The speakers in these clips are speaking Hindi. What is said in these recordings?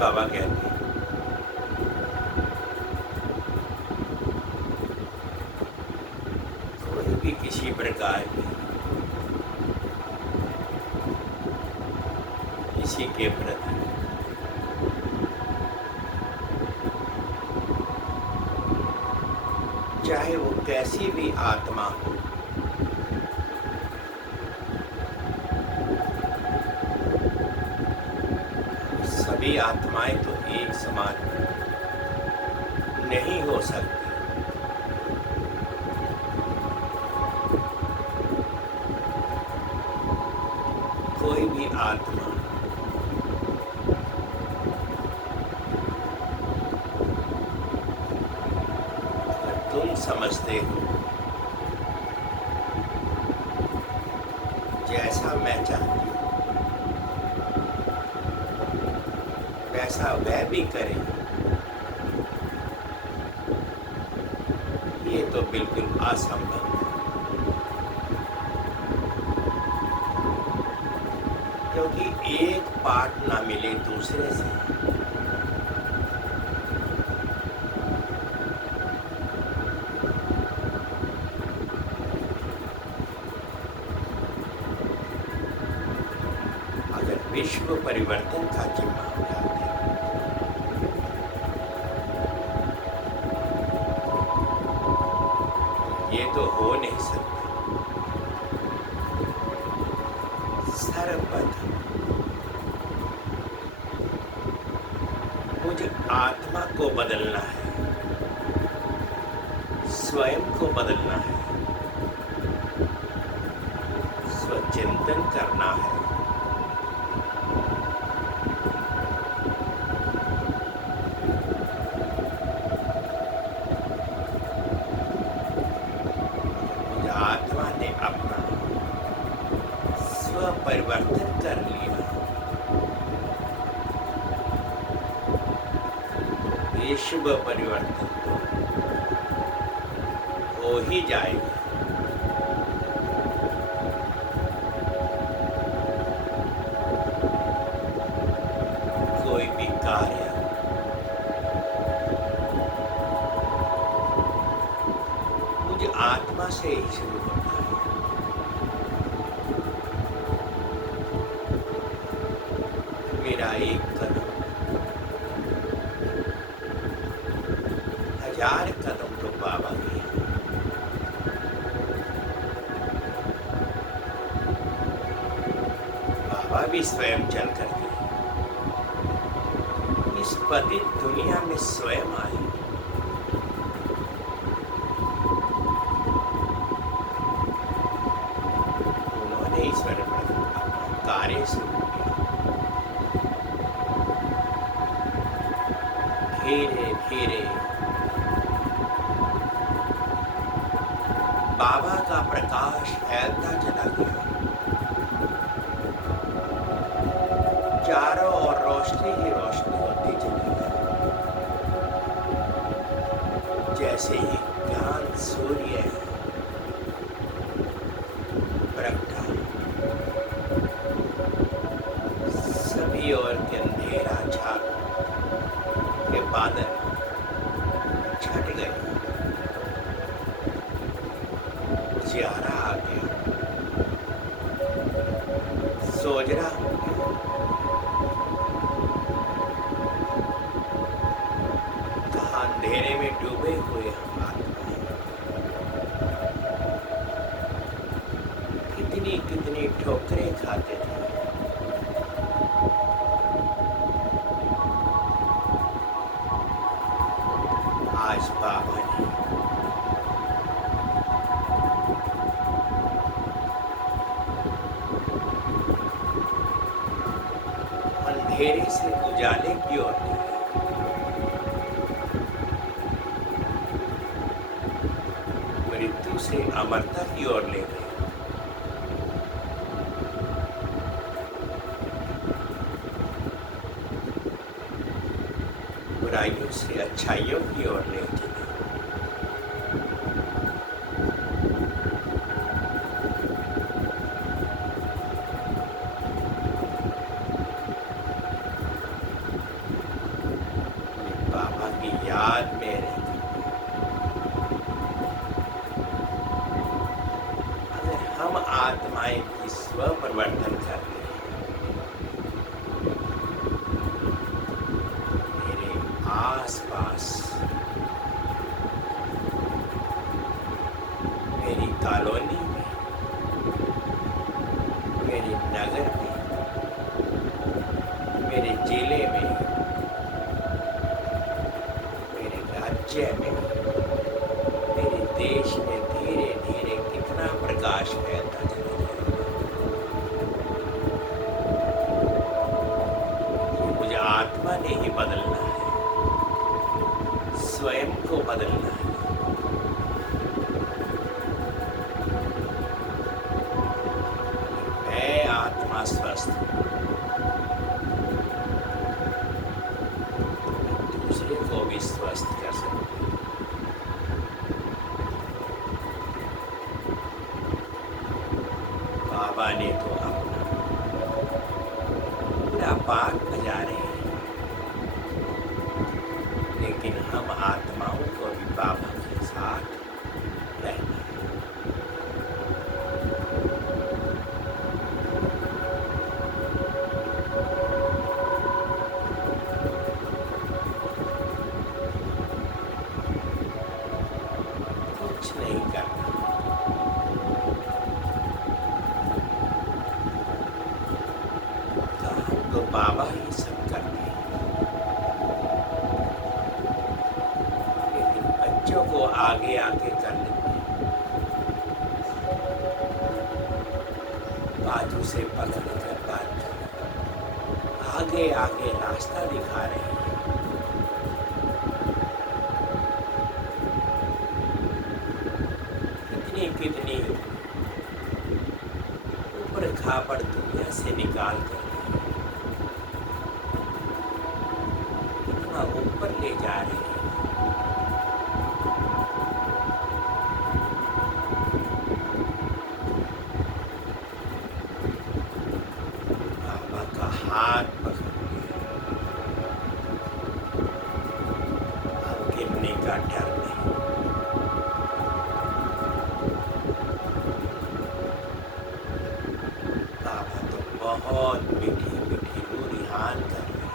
बाबा कहते हैं कोई भी किसी प्रकार की किसी के प्रति चाहे वो कैसी भी आत्मा हो, सभी आत्माएं तो एक समान नहीं हो सकती। कोई भी आत्मा तुम समझते हो जैसा मैं चाहती हूँ वैसा वह भी करे, ये तो बिल्कुल असंभव है। क्योंकि एक पार्ट ना मिले दूसरे से, अगर विश्व परिवर्तन का जिम्मा उठाते ये तो हो नहीं सकता। सर्वप्रथम मुझे आत्मा को बदलना है, स्वयं को बदलना है, स्वचिंतन करना है। मुझे आत्मा ने अपना स्व परिवर्तन कर लिया, विश्व परिवर्तन हो ही जाएगा। कोई भी कार्य मुझे आत्मा से ही शुरू होता है। मेरा एक कदम 1000 कदम तो बाबा के हैं। बाबा भी स्वयं चल करके इस पतित दुनिया में स्वयं आए। उन्होंने ईश्वर पर अपना कार्य शुरू किया। धीरे धीरे बाबा का प्रकाश फैलता चला गया। चारों ओर रोशनी ही रोशनी होती चली गई। जैसे ही ज्ञान सूर्य प्रगटा, सभी ओर के अंधेरा छा के बादल छट गए। उजियारा आ गया, सोजरा हो गया। कहाँ अंधेरे में डूबे हुए हम आत्माएं, कितनी कितनी ठोकरें खाते थे। आज बाबा ने अंधेरे से उजाले की ओर ले गए। मृत्यु से अमरता की ओर ले गए। बुराइयों से अच्छाइयों की ओर ले चले। आत्माएं भी स्व परिवर्तन कर रही हैं। मेरे आसपास, मेरी कॉलोनी में, मेरे नगर में, मेरे जिले में, मेरे राज्य में, मेरे देश में धीरे धीरे कितना प्रकाश फैलता चला जाएगा। मुझे आत्मा ने ही बदलना है, स्वयं को बदलना है। मैं आत्मा स्वस्थ हूँ, दूसरे को भी स्वस्थ कर सकते हैं। बाबा ने तो अपना पूरा पाठ बजा रहे हैं, लेकिन हम आत्माओं को भी बाबा के साथ रहना है। कुछ नहीं करना, काम तो बाबा ही सब करते हैं, लेकिन बच्चों को आगे आगे कर लेते हैं, बाजू से पकड़ कर बात आगे आगे रास्ता दिखा रहे हैं। कितनी कितनी ऊपर खापड़ दुनिया से निकाल कर कितना ऊपर ले जा रहे हैं। बाबा का हाथ पकड़ के अब गिरने का डर नहीं। बाबा तो बहुत मीठी मीठी रूहान कर रहे हैं।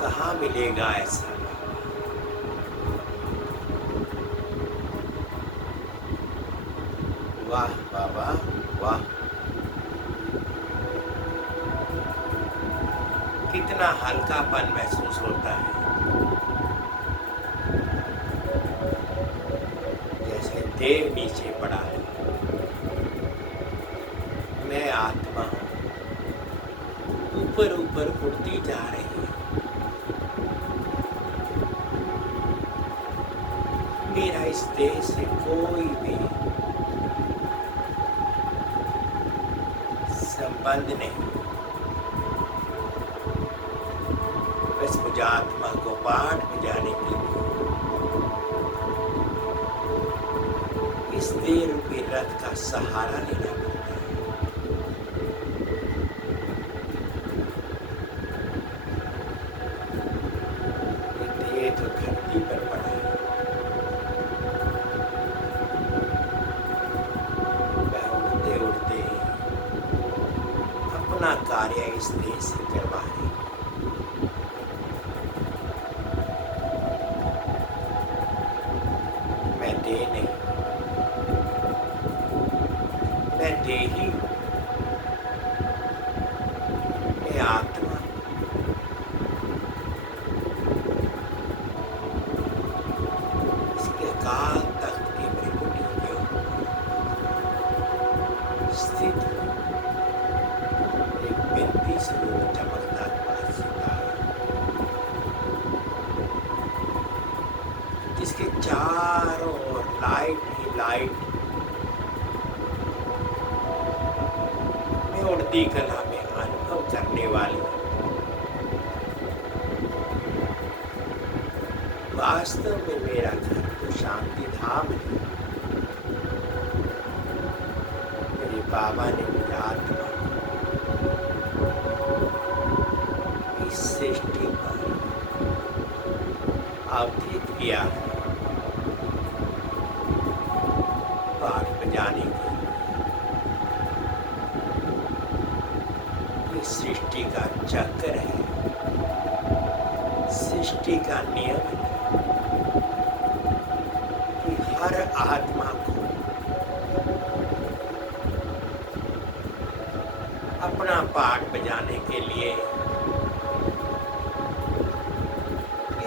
कहाँ मिलेगा ऐसा? वाह बाबा वाह, कितना हल्कापन महसूस होता है, जैसे देह नीचे पड़ा है। मैं आत्मा ऊपर ऊपर उड़ती जा रही हूँ। मेरा इस देह से कोई भी संबंध नहीं, बस मुझे आत्मा को पाठ बजाने के लिए इस देह रूपी रथ का सहारा लेना पड़ता है। ये देह तो धरती पर पड़ा है, मैं उड़ते उड़ते अपना कार्य इस देह से करवा रही हूँ। मैं देह नहीं, मैं देही हूँ, मैं आत्मा। इसके अकाल तख्त की त्रिपुटी के ऊपर स्थित एक बिंदी स्वरूप चमकदार हुआ सितारा, जिसके चारों ओर लाइट ही लाइट में उड़ती कला में अनुभव करने वाली वास्तव में मेरा घर तो शांति धाम है। मेरे बाबा ने मुझे आत्मा इस सृष्टि पर अवतरित किया है। बजाने के लिए सृष्टि का चक्र है, सृष्टि का नियम है कि हर आत्मा को अपना पाठ बजाने के लिए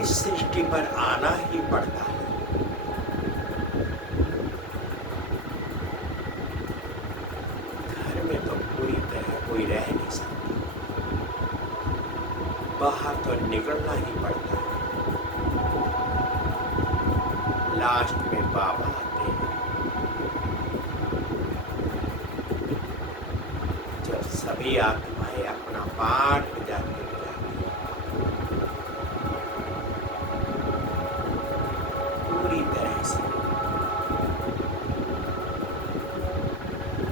इस सृष्टि पर आना ही पड़ता है। घर में तो पूरी तरह कोई रह नहीं सकता, बाहर तो निकलना ही पड़ता है। लास्ट में बाबा आते हैं, जब सभी आत्माएं अपना पाठ बजाते पूरी तरह से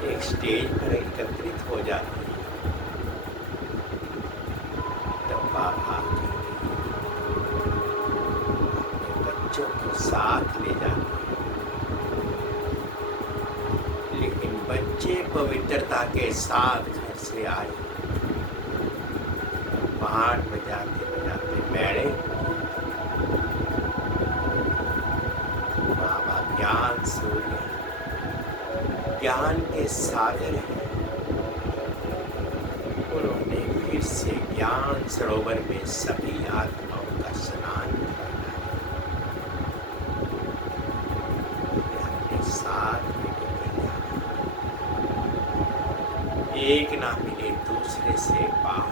एक स्टेज पर एकत्रित हो जाते हैं, तब बाबा अपने बच्चों को साथ ले जाते हैं। लेकिन बच्चे पवित्रता के साथ घर से आए, पाठ बजाते बजाते बैठे। बाबा ज्ञान सूर्य, ज्ञान के सागर हैं। उन्होंने फिर से ज्ञान सरोवर में सभी आत्माओं का स्नान कराना है, अपने साथ में लेकर जाना। एक ना मिले दूसरे से पाठ,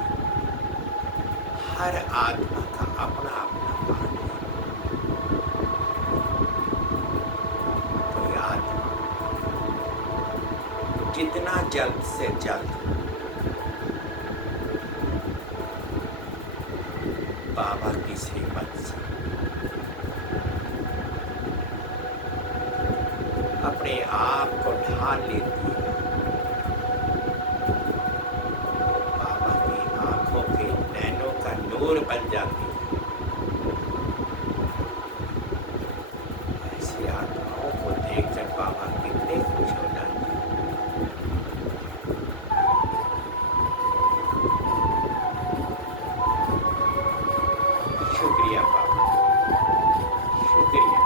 हर आत्मा का अपना अपना पाठ है। कोई आत्मा जितना जल्द से जल्द बाबा की श्रीमत से अपने आप को ढाल लेती है, बाबा की आंखों के नैनों का नूर बन जाती है। ऐसी आत्माओं को देखकर बाबा कितने खुश हो जाते हैं। शुक्रिया बाबा, शुक्रिया।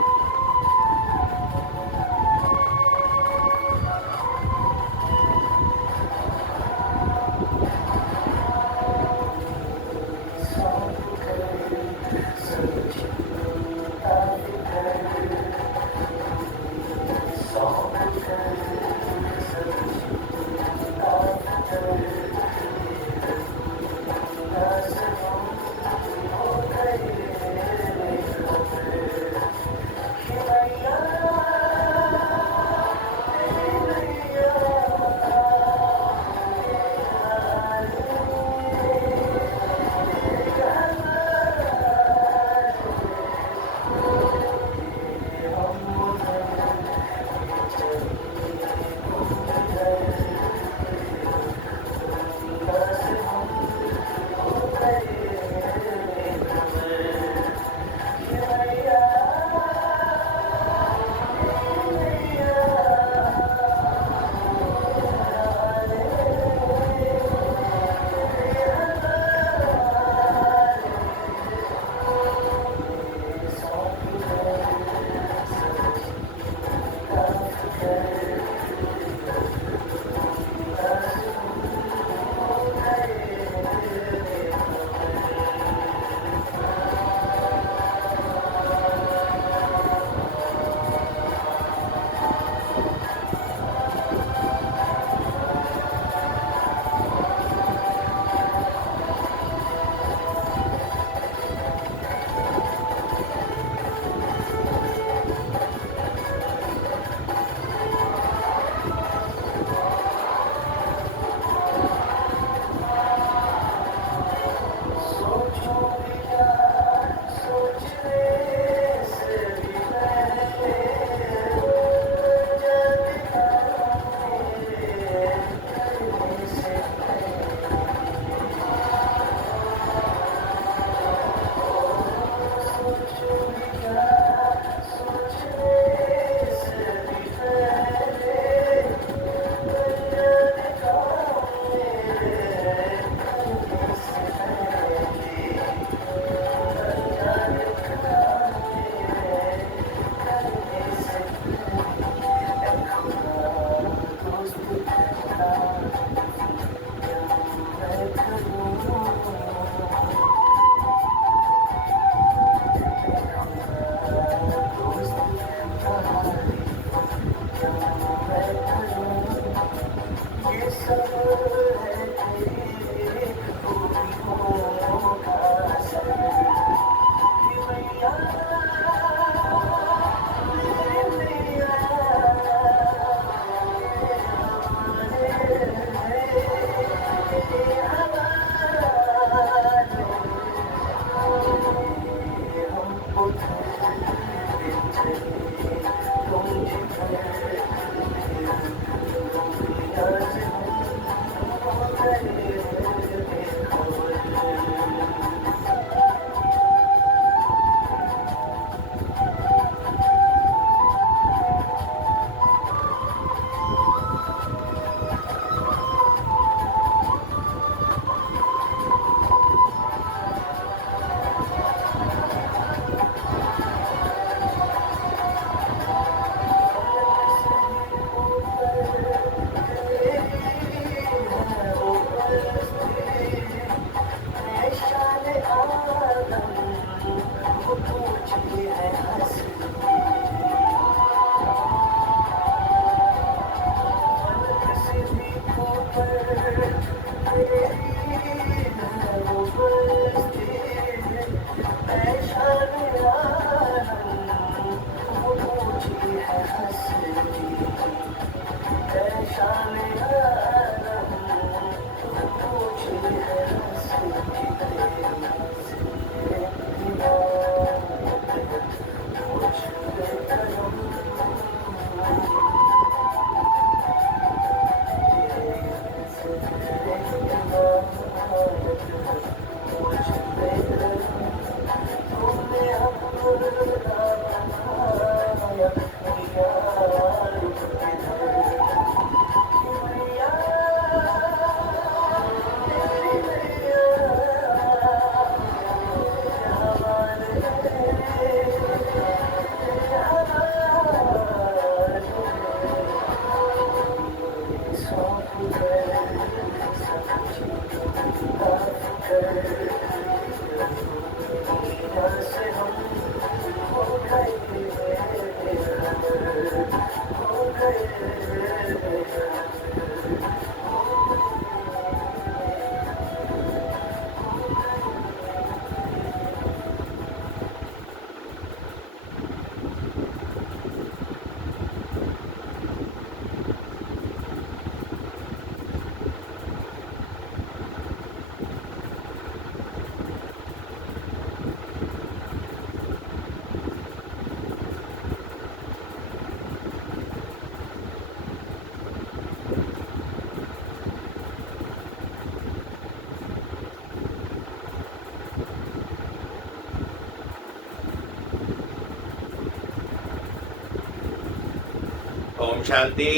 ओम शांति,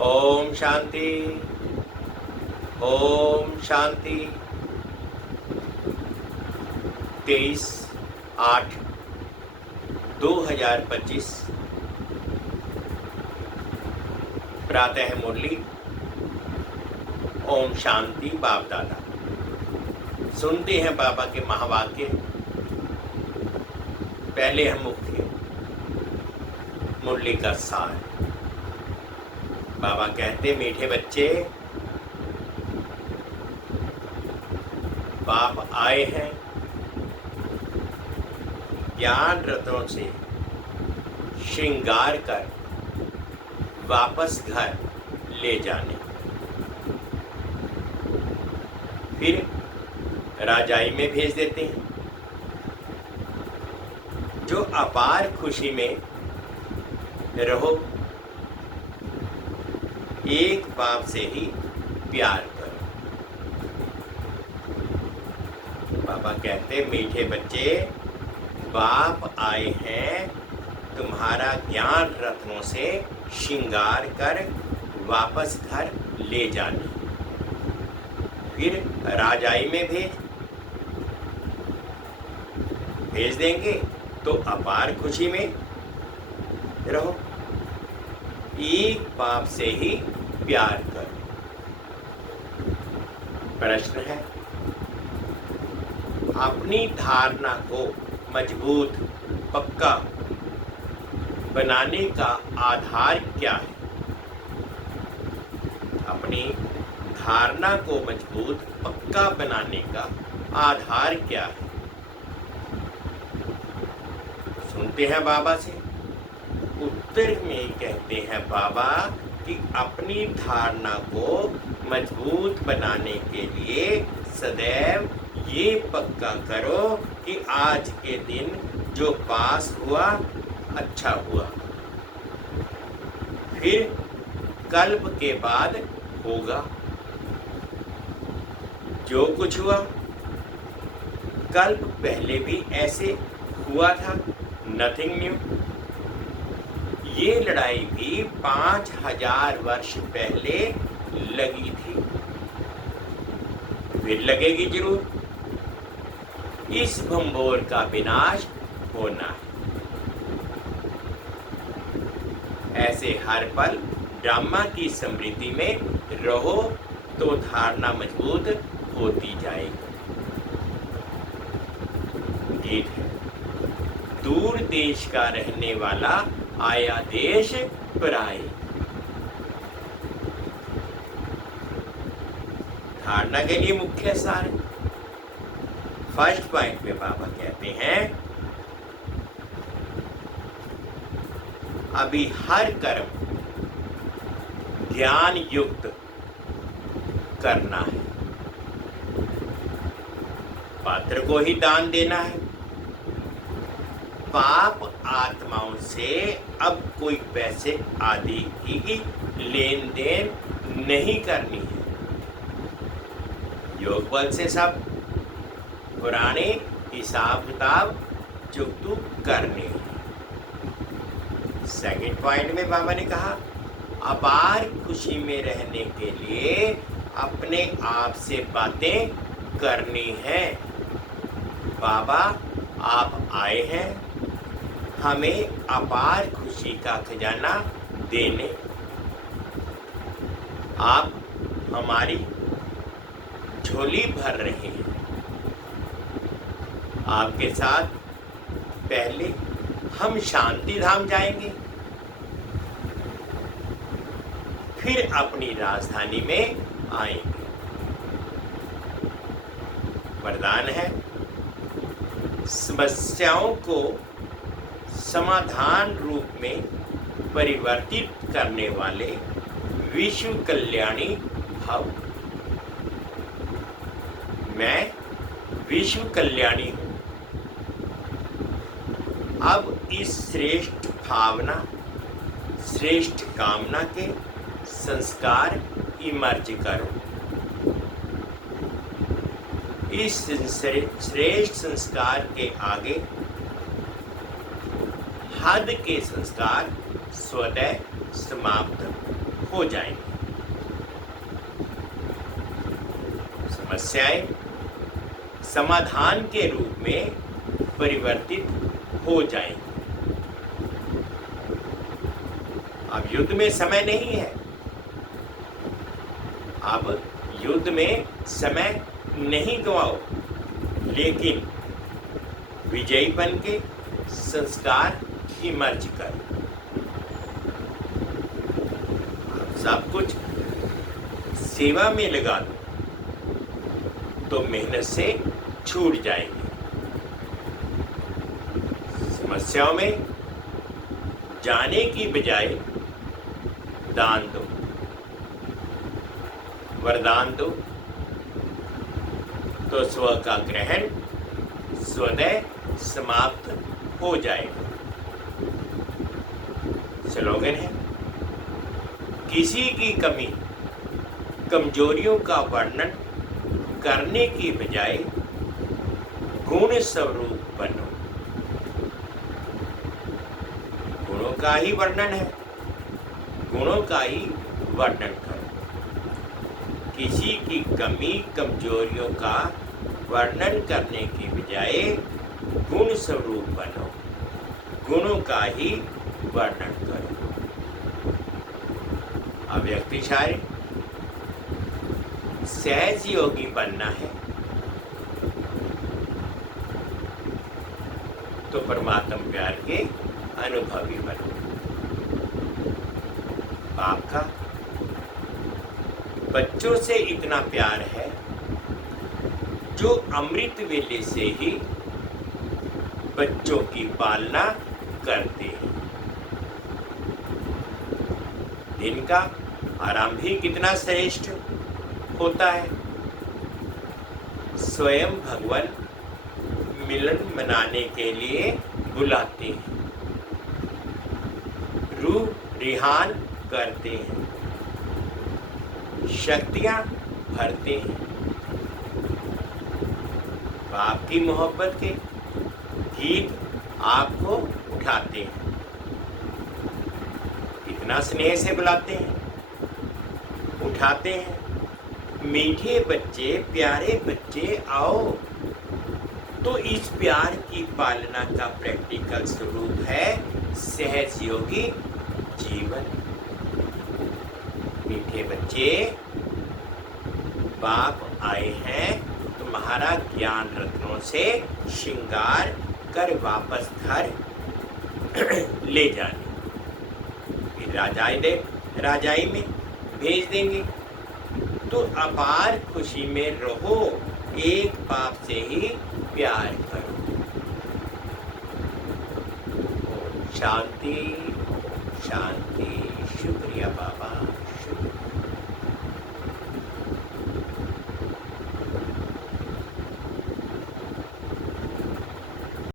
ओम शांति, ओम शांति। 23/8/2025 प्रातः मुरली। ओम शांति। बाप दादा सुनते हैं बाबा के महावाक्य। पहले हम मुख्य मुरली का सार। बाबा कहते, मीठे बच्चे, बाप आए हैं ज्ञान रत्नों से श्रृंगार कर वापस घर ले जाने। फिर राजाई में भेज देते हैं। जो अपार खुशी में रहो, एक बाप से ही प्यार करो। बाबा कहते, मीठे बच्चे, बाप आए हैं तुम्हारा ज्ञान रत्नों से श्रृंगार कर वापस घर ले जाने। फिर राजाई में भेज देंगे तो अपार खुशी में रहो, एक बाप से ही प्यार करो। प्रश्न है, अपनी धारणा को मजबूत पक्का बनाने का आधार क्या है? अपनी धारणा को मजबूत पक्का बनाने का आधार क्या है? सुनते हैं बाबा से। उत्तर में कहते हैं बाबा कि अपनी धारणा को मजबूत बनाने के लिए सदैव ये पक्का करो कि आज के दिन जो पास हुआ अच्छा हुआ, फिर कल्प के बाद होगा जो कुछ हुआ। कल्प पहले भी ऐसे हुआ था, नथिंग न्यू। ये लड़ाई भी 5000 वर्ष पहले लगी थी, फिर लगेगी जरूर। इस भंबोर का विनाश होना है। ऐसे हर पल ड्रामा की स्मृति में रहो तो धारणा मजबूत होती जाएगी। गीत है, दूर देश का रहने वाला आया देश पराए। धारणा के लिए मुख्य सार। फर्स्ट पॉइंट में बाबा कहते हैं, अभी हर कर्म ज्ञान युक्त करना है। पात्र को ही दान देना है। पाप आत्माओं से अब कोई पैसे आदि की लेन देन नहीं करनी है। योग बल से सब पुराने हिसाब किताब चुकतू करने हैं। सेकंड पॉइंट में बाबा ने कहा, अपार खुशी में रहने के लिए अपने आप से बातें करनी है। बाबा आप आए हैं हमें अपार खुशी का खजाना देने। आप हमारी झोली भर रहे हैं। आपके साथ पहले हम शांति धाम जाएंगे, फिर अपनी राजधानी में आएंगे। वरदान है, समस्याओं को समाधान रूप में परिवर्तित करने वाले विश्व कल्याणी भव। मैं विश्व कल्याणी हूँ। अब इस श्रेष्ठ भावना, श्रेष्ठ कामना के संस्कार इमर्ज करो। इस श्रेष्ठ संस्कार के आगे हद के संस्कार स्वतः समाप्त हो जाएंगे। समस्याएं समाधान के रूप में परिवर्तित हो जाएंगी। अब युद्ध में समय नहीं है। अब युद्ध में समय नहीं गवाओ, लेकिन विजयी बन के संस्कार इमर्ज करो। सब कुछ सेवा में लगा दो तो मेहनत से छूट जाएंगे। समस्याओं में जाने की बजाय दान दो, वरदान दो, तो स्व का ग्रहण स्वतः समाप्त हो जाएगा। स्लोगन है, किसी की कमी कमजोरियों का वर्णन करने की बजाय गुण स्वरूप बनो। गुणों का ही वर्णन है, गुणों का ही वर्णन करो। किसी की कमी कमजोरियों का वर्णन करने की बजाय गुण स्वरूप बनो, गुणों का ही वर्णन करो। अव्यक्तिशाली सहज योगी बनना है तो परमात्मा प्यार के अनुभवी बनो। बाप का बच्चों से इतना प्यार है जो अमृत वेले से ही बच्चों की पालना करते हैं। दिन का आराम भी कितना श्रेष्ठ होता है। स्वयं भगवान मिलन मनाने के लिए बुलाते हैं, रूह रिहान करते हैं, शक्तियां भरते हैं। बाप की मोहब्बत के गीत आपको उठाते हैं, इतना स्नेह से बुलाते हैं, उठाते हैं। मीठे बच्चे, प्यारे बच्चे आओ। तो इस प्यार की पालना का प्रैक्टिकल स्वरूप है सहज योगी जीवन। मीठे बच्चे, बाप आए हैं तुम्हारा ज्ञान रत्नों से श्रृंगार कर वापस घर ले जाने। फिर राजाई में भेज देंगे। तो अपार खुशी में रहो, एक बाप से ही प्यार करो। शांति शांति।